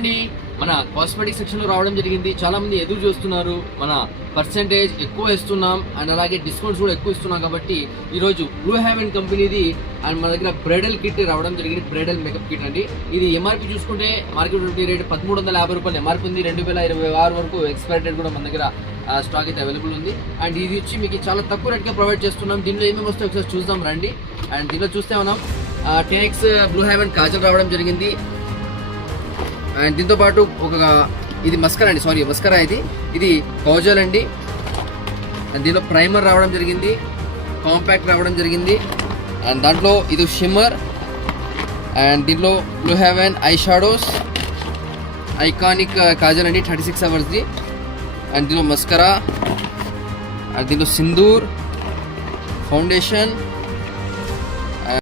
చూడండి మన cosmetic section లో రావడం జరిగింది. చాలా మంది ఎదురు చూస్తున్నారు, మన పర్సెంటేజ్ ఎక్కువ ఇస్తున్నాం అండ్ అలాగే డిస్కౌంట్స్ కూడా ఎక్కువ ఇస్తున్నాం. కాబట్టి ఈ రోజు బ్లూ హెవెన్ కంపెనీది అండ్ మన దగ్గర బ్రైడల్ కిట్ రావడం జరిగింది. బ్రైడల్ మేకప్ కిట్ అండి. ఇది ఎంఆర్పి చూసుకుంటే మార్కెట్ రేట్ 1350 రూపాయలు ఎంఆర్పి ఉంది. 2026 వరకు ఎక్స్పైరీ డేట్ కూడా మన దగ్గర స్టాక్ అయితే అవైలబుల్ ఉంది. అండ్ ఇది వచ్చి మీకు చాలా తక్కువ రేట్గా ప్రొవైడ్ చేస్తున్నాం. దీనిలో ఏమేమి వస్తాయో ఒకసారి చూద్దాం రండి. అండ్ దీనిలో చూస్తే మనం 10x బ్లూ హెవెన్ కాజల్ రావడం జరిగింది. అండ్ దీంతో పాటు ఇది మస్కరా అండి, సారీ మస్కరా ఇది కాజల్ అండి. అండ్ దీనిలో ప్రైమర్ రావడం జరిగింది, కాంపాక్ట్ రావడం జరిగింది. అండ్ దాంట్లో ఇది షిమ్మర్. అండ్ దీంట్లో blue haven I shadows iconic Kajal అండి 36 అవర్స్ది. అండ్ దీనిలో మస్కరా, అండ్ దీనిలో సింధూర్ ఫౌండేషన్,